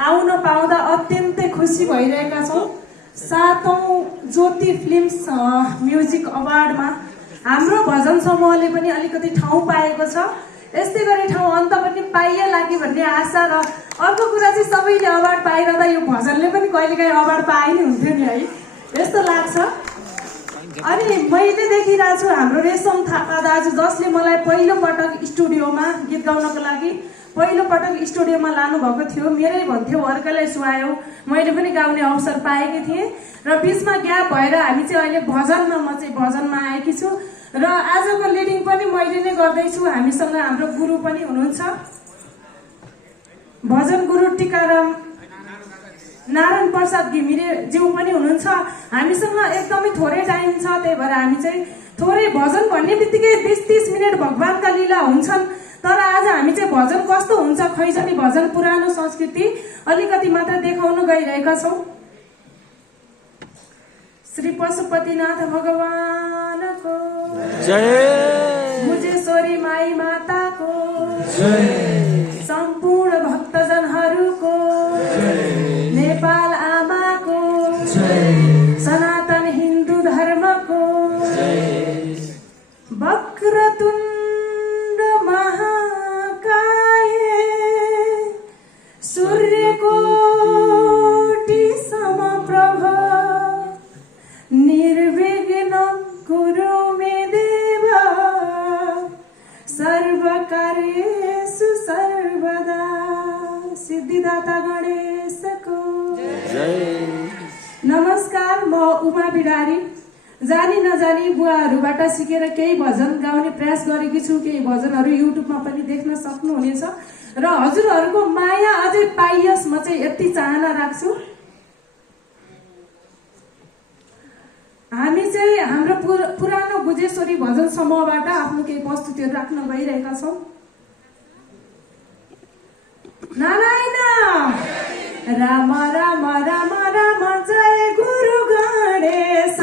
आउन पाउँदा अत्यन्तै खुसी भइरहेका छौँ। 7औं ज्योति फिल्म्स म्युजिक अवार्डमा हाम्रो भजन समूहले पनि अलिकति ठाउँ पाएको छ। यस्तै गरी ठाउँ अन्त पनि पाइएला कि भन्ने आशा र अर्को कुरा चाहिँ सबैले अवार्ड पाइरहँदा यो भजनले पनि कहिलेकाहीँ अवार्ड पाए नि हुन्थ्यो नि है, यस्तो लाग्छ। अनि मैले देखिरहेको छु हाम्रो रेशम थापा दाजु, जसले मलाई पहिलोपटक स्टुडियोमा गीत गाउनको लागि पहिलोपटक स्टुडियोमा लानुभएको थियो। मेरै भन्थ्यो अर्कैलाई सुहायो, मैले पनि गाउने अवसर पाएकी थिएँ र बिचमा ग्याप भएर हामी चाहिँ अहिले भजनमा म चाहिँ भजनमा आएकी छु र आजको लिडिङ पनि मैले नै गर्दैछु। हामीसँग हाम्रो गुरु पनि हुनुहुन्छ, भजन गुरु टिकाराम नारायण प्रसाद घिमिरे ज्यू पनि हुनुहुन्छ। हामीसँग एकदमै थोरै टाइम छ, त्यही भएर हामी चाहिँ थोरै भजन भन्ने बित्तिकै 20-30 मिनट भगवानका लीला हुन्छन्, तर आज हामी चाहिँ भजन कस्तो हुन्छ, खैजनी भजन पुरानो संस्कृति अलिकति मात्र देखाउन गइरहेका छौँ। श्री पशुपतिनाथ भगवानको जय, मुजेश्वरी माई माताको जय, सम्पूर्ण भक्तजनहरूको नेपाल आमाको जय, सनातन हिन्दू धर्मको वक्रतुण्ड महाकाय सूर्यकोटि समप्रभ निर्विघ्नं कुरु मे देव सर्वकार्येषु सर्वदा। सिद्धिदाता गणेशको जय। नमस्कार, म उमा बिडारी। जानी नजानी बुवाहरूबाट सिकेर केही भजन गाउने प्रयास गरेकी छु। केही भजनहरू युट्युबमा पनि देख्न सक्नुहुनेछ र हजुरहरूको माया अझै पाइयोस्, म चाहिँ यति चाहना राख्छु। हामी चाहिँ हाम्रो पुरानो गुजेश्वरी भजन समूहबाट आफ्नो केही प्रस्तुतिहरू राख्न गइरहेका छौँ। नारायण राम राम राम राम जय गुरु गणेश।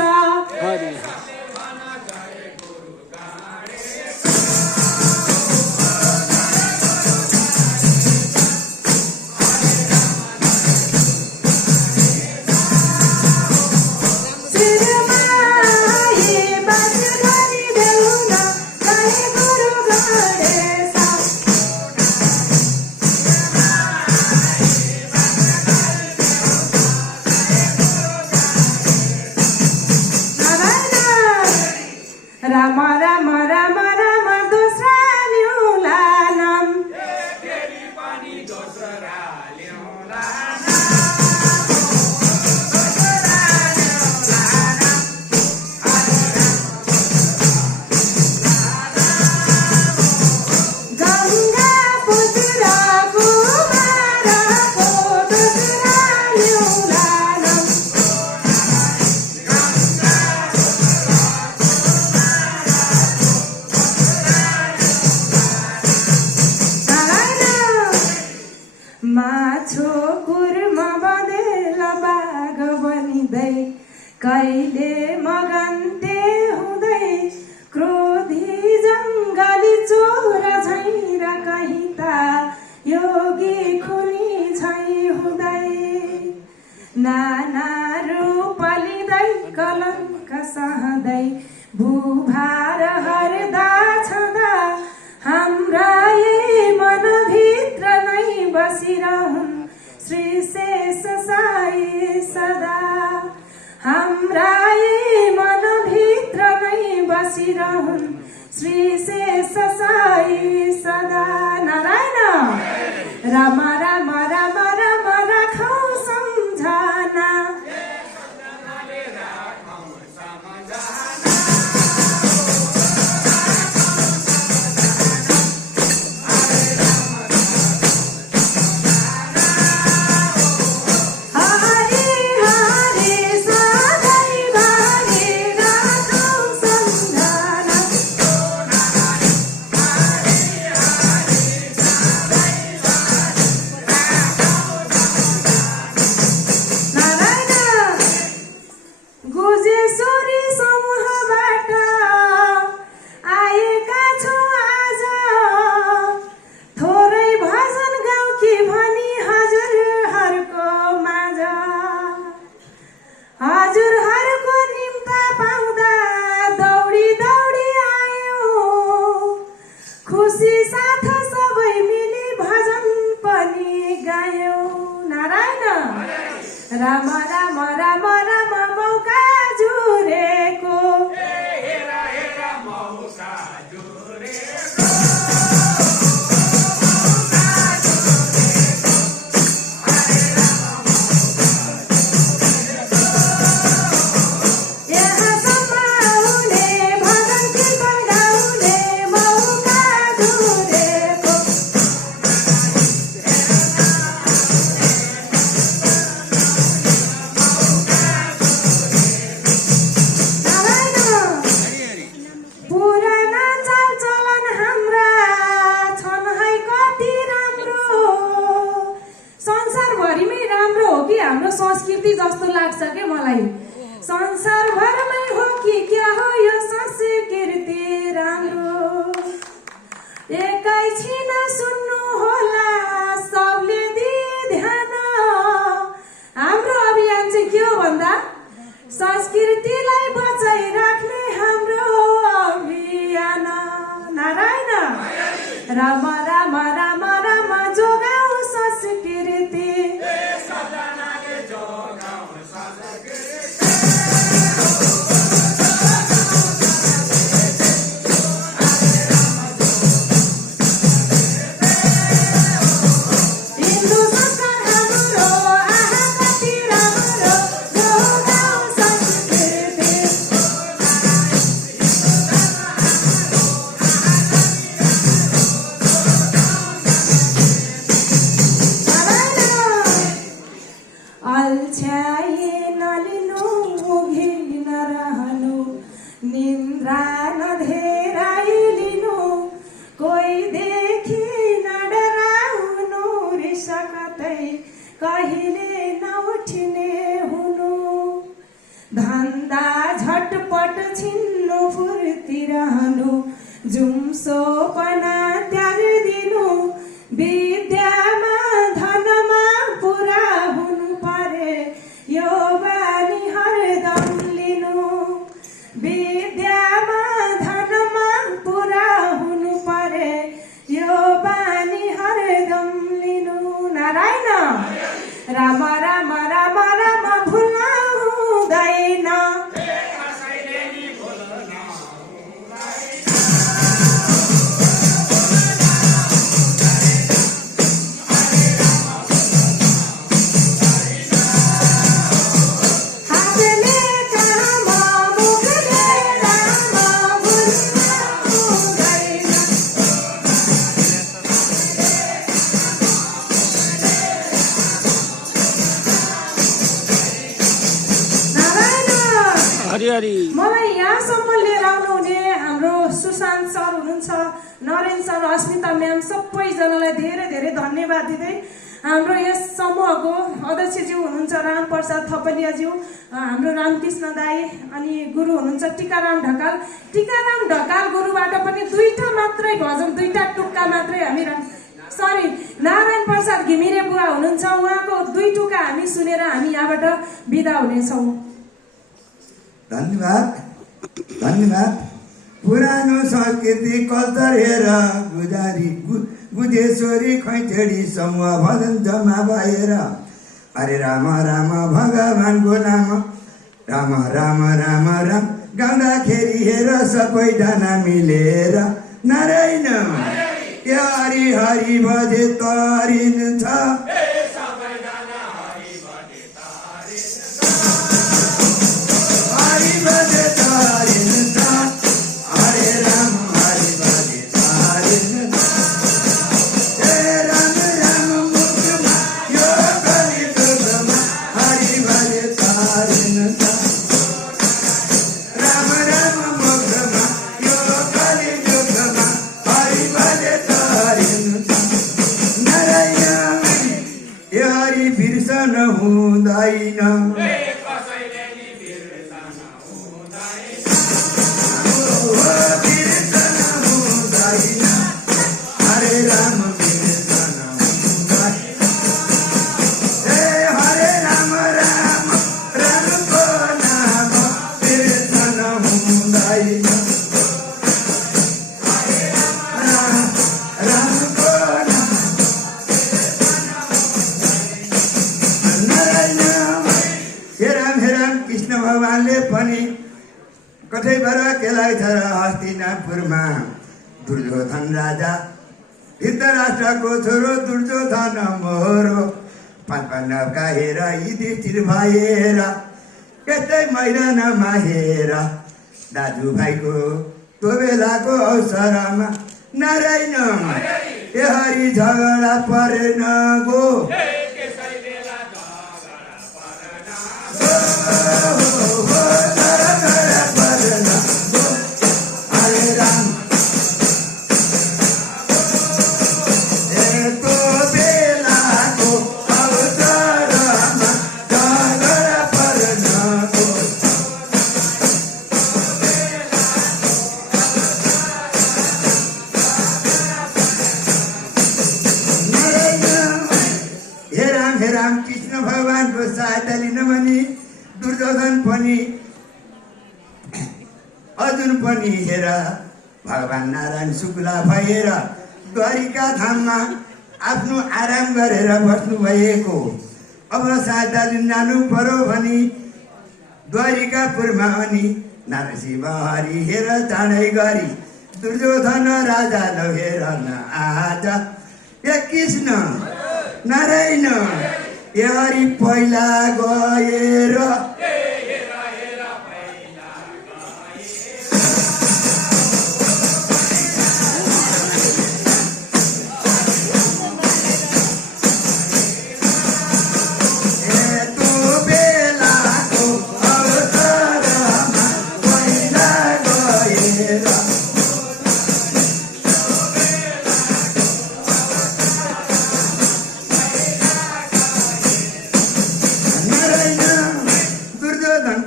राम राम राम राम दोस्रा ल्याउला नाम, गङ्गा पुत्र कुमारको दोस्रा ल्याउला नाम। माछो कुर्मा बँधेर बाघ बनिँदै कहिले मगन्ते हुँदै क्रोधी जङ्गली चोर झैँ र कहीँ त योगी खुनी झैँ हुँदै नाना रूप लिँदै कलङ्क सहँदै भूभार हर्दा छँदा हाम्रा यही मनभित्र नै बसिरहन् श्री शेष साई सदा। हाम्रा यही मनभित्र नै बसिरहन् श्री शेष साई सदा। नारायण राम राम राम राम राखौ सम्झना। राम राम राम राम मौका जुरेको हाम्रो संस्कृति जस्तो लाग्छ के मलाई संसारभरमै हो कि क्या हो यो संस्कृति राम्रो एकैछिन सुन्नु होला सबले दिए ध्यान हाम्रो अभियान चाहिँ के हो भन्दा संस्कृतिलाई बचाइ राख्ने हाम्रो अभियान नारायण राम राम राम राम जोगाऊ संस्कृति कहिले नउठिने हुनु धन्दा झटपट छिन्नु फुर्ती रहनु जुम्सोपना त्यागिदिनु विद्यामा धनमा पुरा हुनु परे यो बानी हरदम लिनु विद्यामा धनमा पुरा हुनु परे यो बानी हरदम लिनु नारायण राम राम राम राम भुल्न हुँदैन मलाई यहाँसम्म लिएर आउनुहुने हाम्रो सुशान्त सर हुनुहुन्छ नरेन सर अस्मिता म्याम सबैजनालाई धेरै धेरै धन्यवाद दिँदै हाम्रो यस समूहको अध्यक्षज्यू हुनुहुन्छ रामप्रसाद थपलियाज्यू हाम्रो रामकृष्ण दाई अनि गुरु हुनुहुन्छ टिकाराम ढकाल गुरुबाट पनि दुईटा मात्रै भजन दुईटा टुक्का मात्रै हामी सरी नारायण प्रसाद घिमिरे बुवा हुनुहुन्छ उहाँको दुई टुक्का हामी सुनेर हामी यहाँबाट बिदा हुनेछौँ धन्यवाद पुरानो संस्कृति कल्चर हेर गुजेश्वरी खैचडी समूह भजन जम्मा भएर अरे राम राम भगवानको नाम राम राम राम राम गाउँदाखेरि हेर सबैजना मिलेर नारायण हरि हरि भजे तरिन्छ हुँदैन Narayana भगवानले पनि कठैबाट केलाइ छ र हस्तिनापुरमा दुर्योधन राजा धृतराष्ट्रको छोरो दुर्योधन मोरो पाण्डवका हेर युधिष्ठिर भएर यस्तै मैदानमा हेर दाजुभाइको त्यो बेलाको अवसरमा नारायण ए हरि झगडा परेन गो कृष्ण भगवानको सहायता लिन भनी दुर्योधन पनि अर्जुन पनि हेर भगवान नारायण शुक्ला भएर द्वारिका धाममा आफ्नो आराम गरेर बस्नु भएको अब सहायता लिन जानु पर्यो भनी द्वारिकापुरमा अनि नरसिंह हरि हेर चाँडै गरी दुर्योधन राजा लो हेर न आज ए कृष्ण नारायण ए हरि पहिला गएर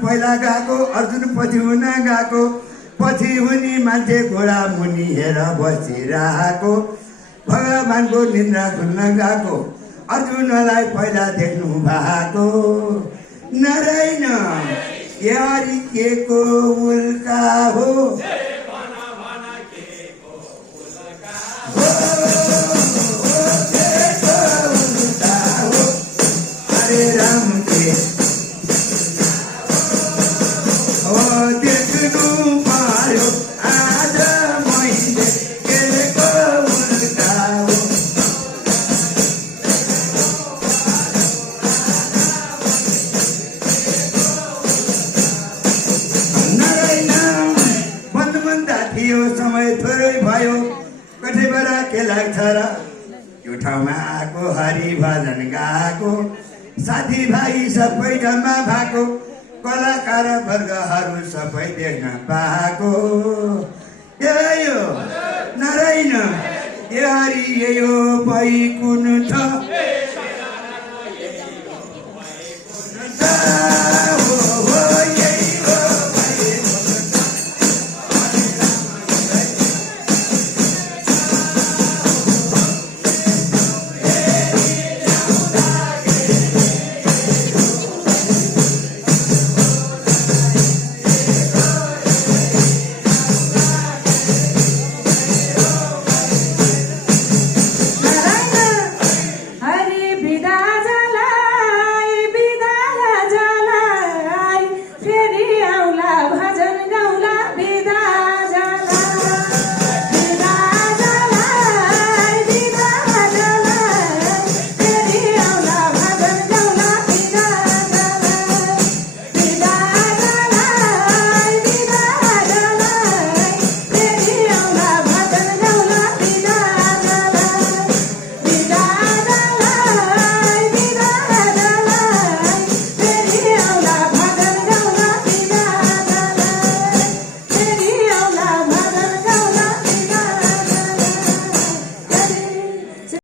पहिला गएको अर्जुन पछि हुन गएको पछि हुने मान्छे घोडा मुनि हेर बसिरहेको भगवानको निन्द्रा खुल्न गएको अर्जुनलाई पहिला देख्नु भएको नारायण ए हरि के को उल्का हो अरे राम के देख्नु पायो आज मैले के को उल्का हो नारायण भन्नुभन्दा थियो समय थोरै भयो कठैबाट के लाग्छ र यो ठाउँमा आएको हरि भजन गाएको साथीभाइ सबै जम्मा भएको कलाकार वर्गहरू सबै देख्न पाएको यो नारायण ए हरि यो बैकुण्ठ